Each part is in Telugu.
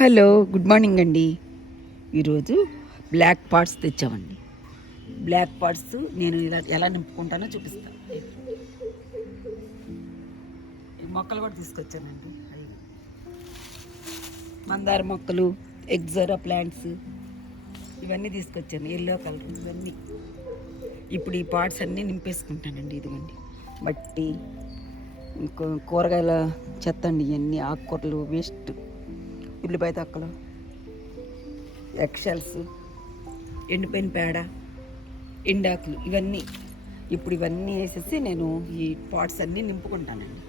హలో, గుడ్ మార్నింగ్ అండి. ఈరోజు బ్లాక్ పాట్స్ తెచ్చామండి. బ్లాక్ పాట్స్ నేను ఇలా ఎలా నింపుకుంటానో చూపిస్తాను. మొక్కలు కూడా తీసుకొచ్చానండి. మందార మొక్కలు, ఎగ్జోరా ప్లాంట్స్ ఇవన్నీ తీసుకొచ్చాను. ఎల్లో కలర్ ఇవన్నీ. ఇప్పుడు ఈ పాట్స్ అన్నీ నింపేసుకుంటానండి. ఇదిగోండి మట్టి, కూరగాయల చెత్త అండి, ఇవన్నీ ఆకుకూరలు వేస్ట్, ఉల్లిపాయ తక్కలు, ఎక్షల్స్, ఎండిపోయిన పేడ, ఎండాకులు ఇవన్నీ. ఇప్పుడు ఇవన్నీ వేసేసి నేను ఈ పాట్స్ అన్నీ నింపుకుంటానండి.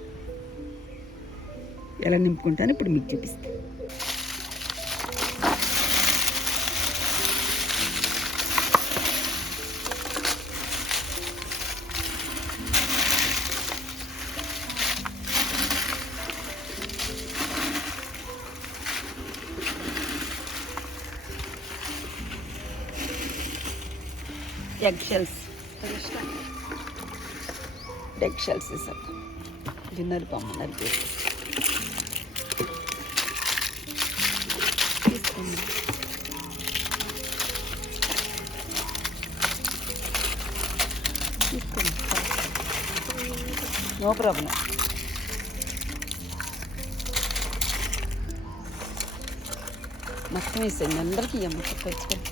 ఎలా నింపుకుంటాను ఇప్పుడు మీకు చూపిస్తాను. ఎగ్ షెల్స్ వేసాను. గిన్నెలు పమ్మన్నారు నో ప్రాబ్లం. మొత్తం వేసేయండి అందరికీ. తెచ్చుకోండి.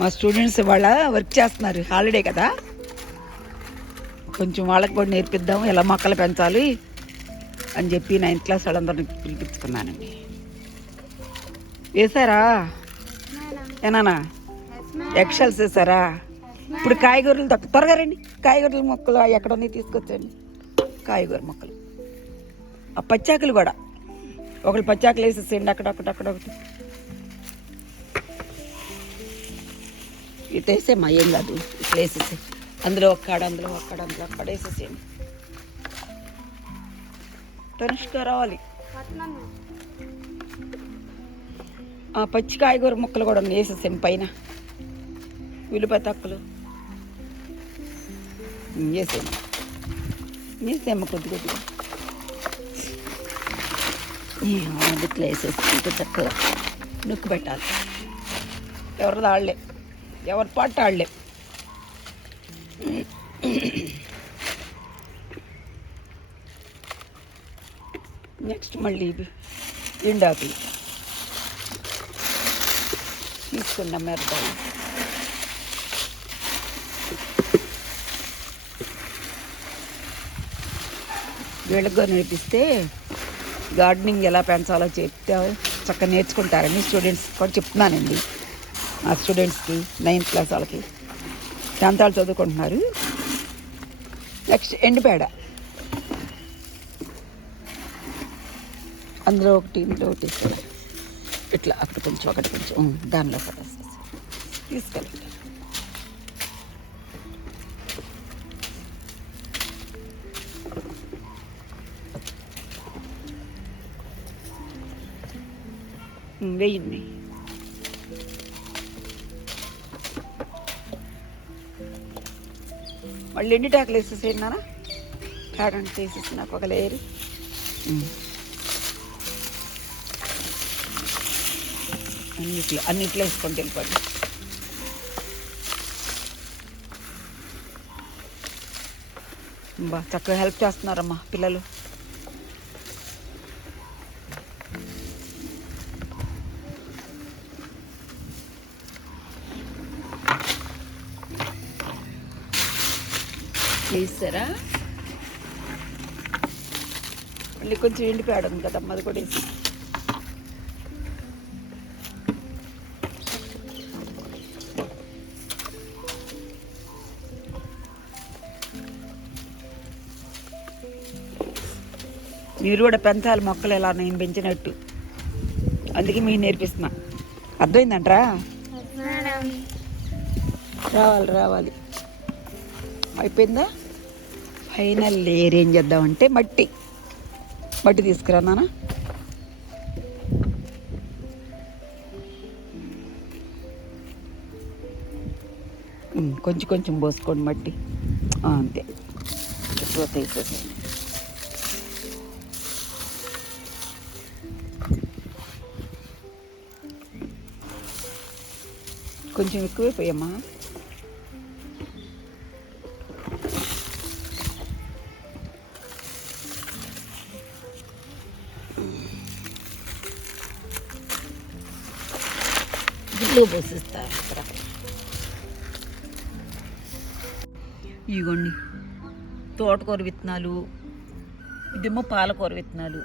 మా స్టూడెంట్స్ వాళ్ళ వర్క్ చేస్తున్నారు, హాలిడే కదా, కొంచెం వాళ్ళకి కూడా నేర్పిద్దాం ఎలా మొక్కలు పెంచాలి అని చెప్పి 9th క్లాస్ వాళ్ళందరినీ పిలిపించుకున్నానండి. వేసారా ఏనానా? ఎక్షల్స్ వేసారా? ఇప్పుడు కాయగూరలు త్వరగా రండి. కాయగూరల మొక్కలు ఎక్కడ ఉన్నాయి తీసుకొచ్చండి. కాయగూర మొక్కలు, ఆ పచ్చాకులు కూడా ఒకళ్ళు పచ్చాకులు వేసేసేయండి. అక్కడొకటి ఇటు వేసేమ్మా, ఏం కాదు. ఇట్లా వేసేసి అందులో ఒక్కడ వేసేసేయండి. తనుష్గా రావాలి. పచ్చి కాయగూర ముక్కలు కూడా వేసేసాను పైన. ఉల్లిపాయ తక్కులు వేసేయమ్మ కొద్దిగా. ఇట్లా వేసేసి ఇంకా చక్కగా నొక్కు పెట్టాలి. ఎవరిది ఆడలే, ఎవరి పాట ఆడలే. నెక్స్ట్ మళ్ళీ ఎండాకులు తీసుకున్నాం. మెరపాలి వీళ్ళగా నేర్పిస్తే గార్డెనింగ్ ఎలా పెంచాలో చెప్తే చక్కగా నేర్చుకుంటారని స్టూడెంట్స్ కూడా చెప్తున్నానండి. ఆ స్టూడెంట్స్కి 9th క్లాస్ వాళ్ళకి 10th వాళ్ళు చదువుకుంటున్నారు. నెక్స్ట్ ఎండిపేడ, అందులో ఒకటి ఇంట్లో ఒకటి ఇట్లా అక్కడ కొంచెం ఒకటి కొంచెం దానిలో పట్టేసేసి తీసుకెళ్ళండి. వేయండి. మళ్ళీ ఎండిటాకులు వేసేసేయండి నాన్న. కాడంతా వేసేసి నాకు ఒక లేయరు. అన్నిట్లో వేసుకొని వెళ్ళిపోండి. చక్కగా హెల్ప్ చేస్తున్నారమ్మా పిల్లలు. వేసారా? మళ్ళీ కొంచెం ఎండిపోయాడు ఉంది కదమ్మా, అది కూడా వేసి. మీరు కూడా పెంచాలి మొక్కలు ఎలా నేను పెంచినట్టు. అందుకే మీకు నేర్పిస్తున్నా. అర్థమైందంటారా? రావాలి. అయిపోయిందా? ఫైనల్ లేయర్ ఏం చేద్దామంటే మట్టి తీసుకురా నాన్న. కొంచెం పోసుకోండి మట్టి, అంతే. ఎక్కువ తీసేసి కొంచెం ఎక్కువైపోయామ్మా. గుడ్లు పోసిస్తా ఇక్కడ. ఇదిగోండి తోటకూర విత్తనాలు, ఇదేమో పాలకూర విత్తనాలు.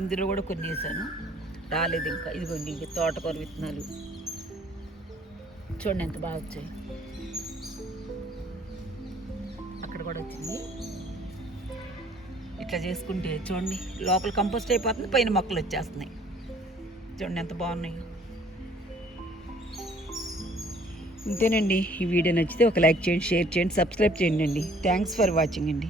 ఇందులో కూడా కొన్ని వేసాను, రాలేదు ఇంకా. ఇదిగోండి ఇవి తోటకూర విత్తనాలు. చూడండి ఎంత బాగా వచ్చాయి. అక్కడ కూడా వచ్చింది. ఇట్లా చేసుకుంటే చూడండి లోపల కంపోస్ట్ అయిపోతుంది, పైన మొక్కలు వచ్చేస్తున్నాయి. చూడండి ఎంత బాగున్నాయి. ఇంతేనండి. ఈ వీడియో నచ్చితే ఒక లైక్ చేయండి, షేర్ చేయండి, సబ్స్క్రైబ్ చేయండి అండి. థ్యాంక్స్ ఫర్ వాచింగ్ అండి.